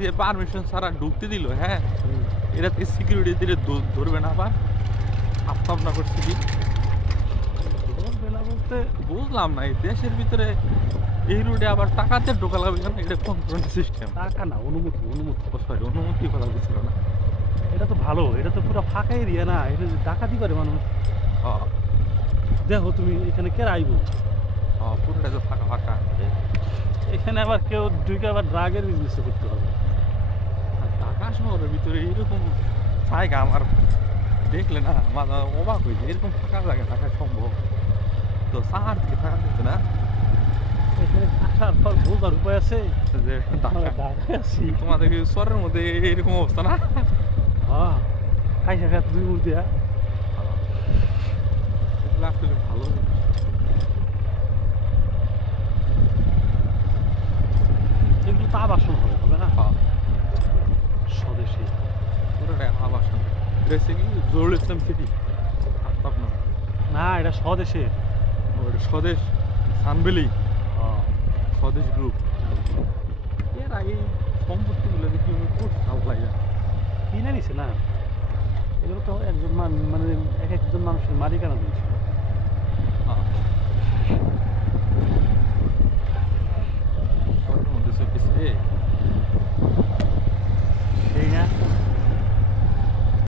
যে পারমিশন ছাড়া ঢুকতে দিল, হ্যাঁ এটাতে সিকিউরিটি দিলে ধরবে না আবার? আপনার করছি কি ধরবে না বলতে বুঝলাম না, এই দেশের ভিতরে এই রোডে আবার টাকাতে ঢোকা লাগবে কেন? এটা কন্ট্রোল সিস্টেম। টাকা না, অনুমতি। সরি, অনুমতি কথা বুঝছিল না। এটা তো ভালো, এটা তো পুরো ফাঁকা এরিয়া না, এটা ডাকাতি করে মানুষ। দেখো তুমি এখানে কে আইব, পুরোটা তো ফাঁকা ফাঁকা। এখানে আবার কেউ ঢুকে আবার ড্রাগের বিজনেস করতে হবে। আর ঢাকা শহরের ভিতরে এরকম জায়গা আমার দেখলে না মাথা অবাক হয়েছে। এরকম ফাঁকা জায়গা থাকা সম্ভব? তো সাহার থেকে থাকা যেত না? এখানে আসার পর বোঝার উপায় আছে যে ঢাকায় আছি। তোমাদের কি শহরের মধ্যে এরকম অবস্থা না? হ্যাঁ, খাইসা খাত দুই মুখ দিয়া এগুলো আসলে ভালো। এগুলো তো আবাসন হবে, হবে না? স্বদেশী পুরোটাই আবাসন। এটা কি জরুল ইসলাম সিটি আপনার? না, এটা স্বদেশের। ওটা স্বদেশ সানভ্যালি, হ্যাঁ, স্বদেশ গ্রুপ। এর আগে সম্পত্তিগুলো কীভাবে করতে ভালো লাগে। কিনে নিছে না, এগুলো তো একজন মানে এক একজন মানুষের মালিকানা দিয়েছে।